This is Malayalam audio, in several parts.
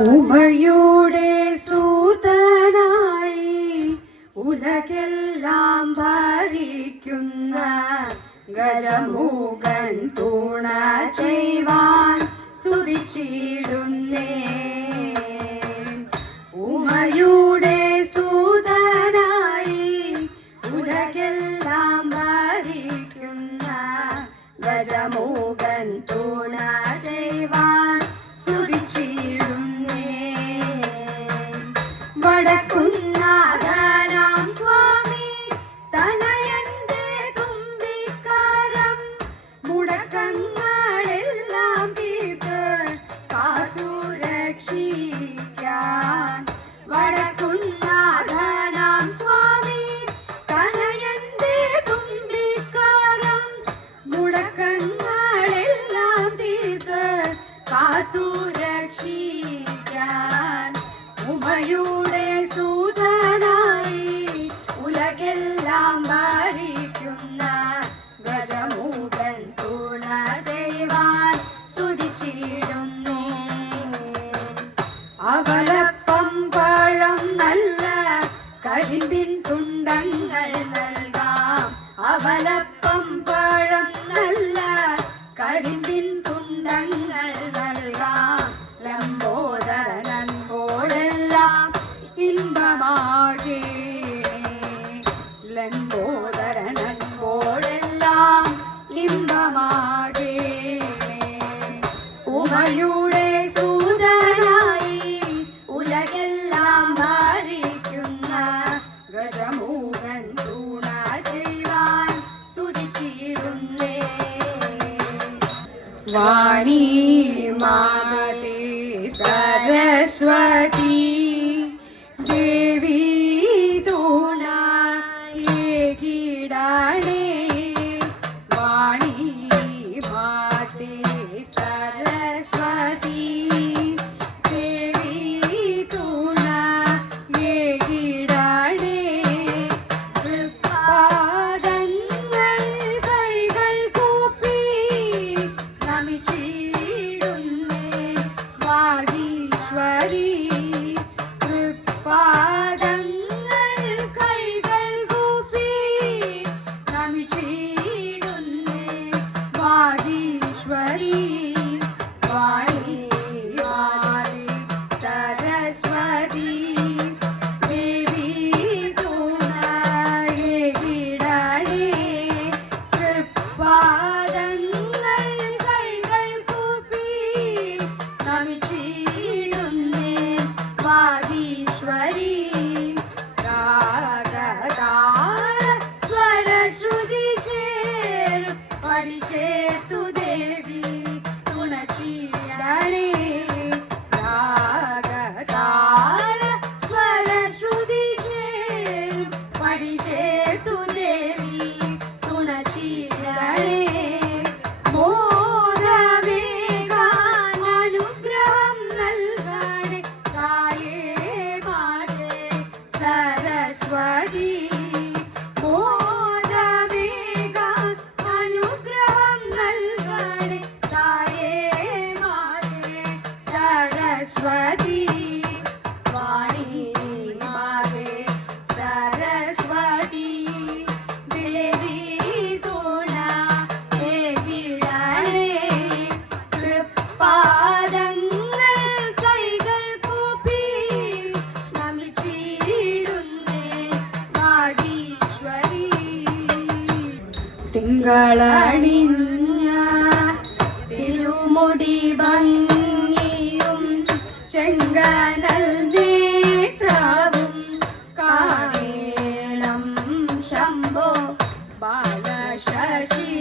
ഉമയുടെ സൂതനായി ഉലകെല്ലാം ഭരിക്കുന്ന ഗജമൂകൻ തൂണ ചെയ്വാൻ സ്തുതിച്ചിടുന്നേ. ഉമയൂ Bye. शम्भो बालशशी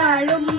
வாழும்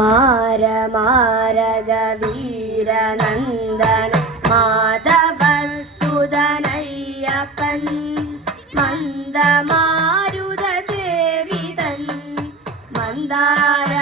മാര മാരക വീരനന്ദന മാധവ സുതനയ്യപ്പൻ മന്ദമാരുത സേവിതൻ മന്ദാര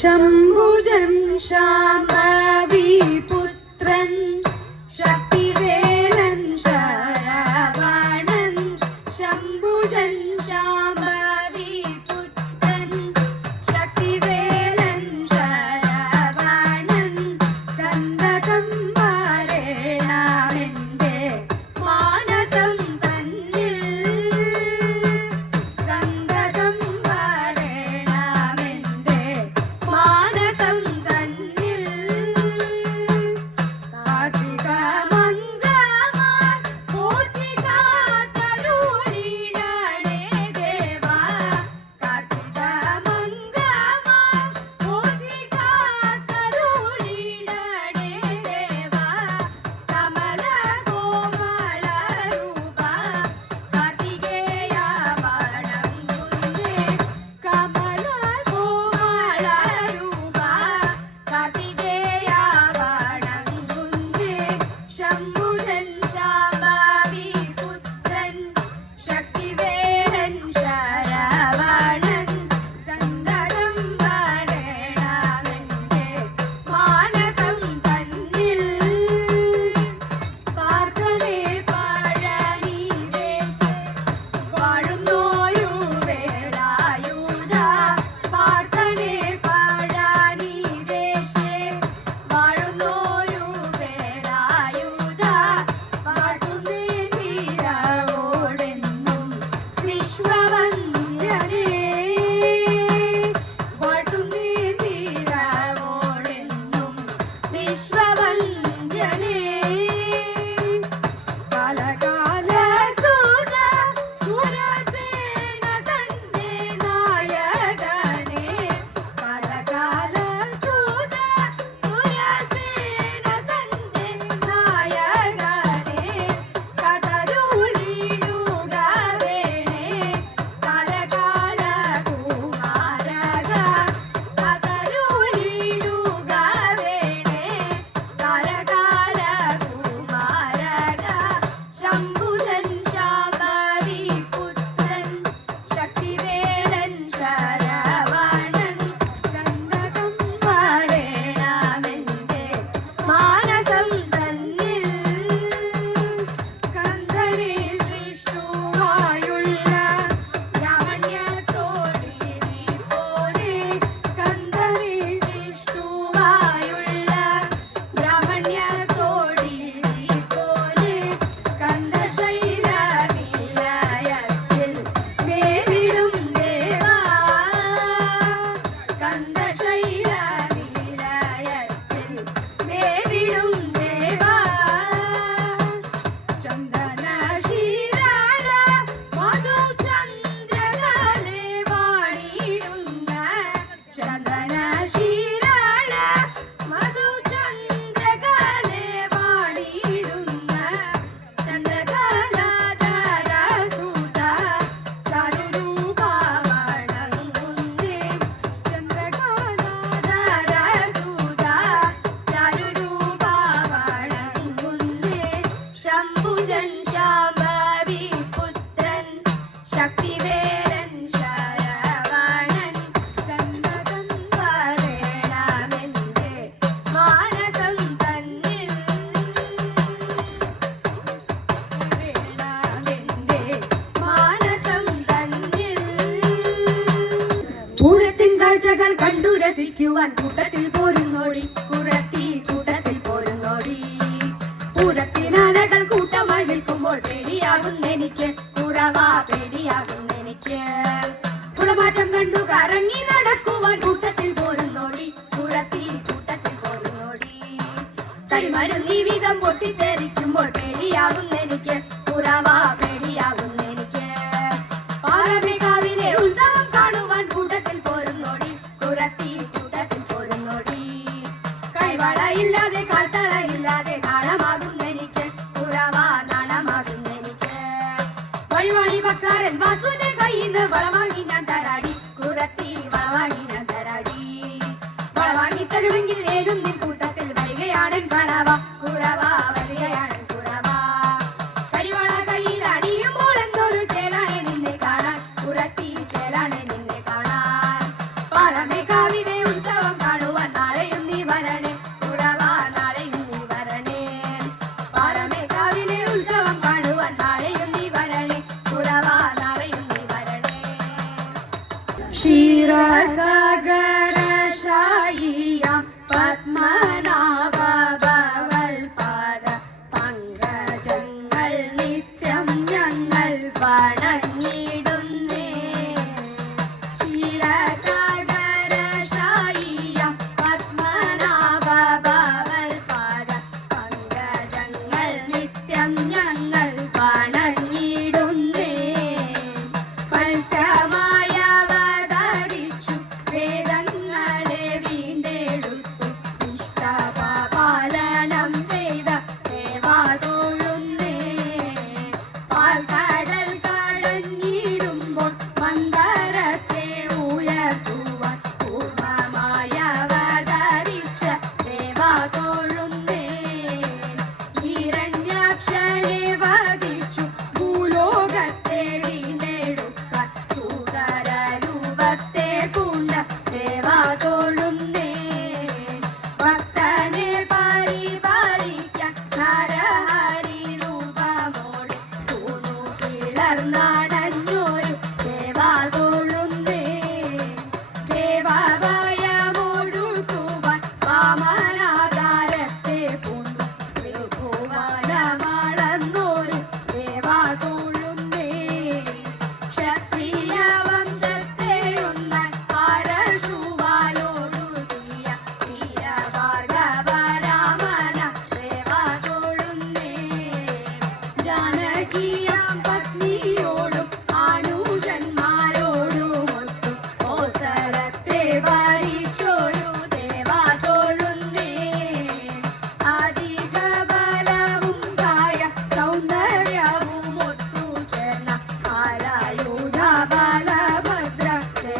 शम्भुजं श्याम കരിമരുന്നീ ജീവിതം പൊട്ടിത്തെറിക്കുമ്പോൾ പേടിയാകുന്നെനിക്ക്. കുറവാ casa.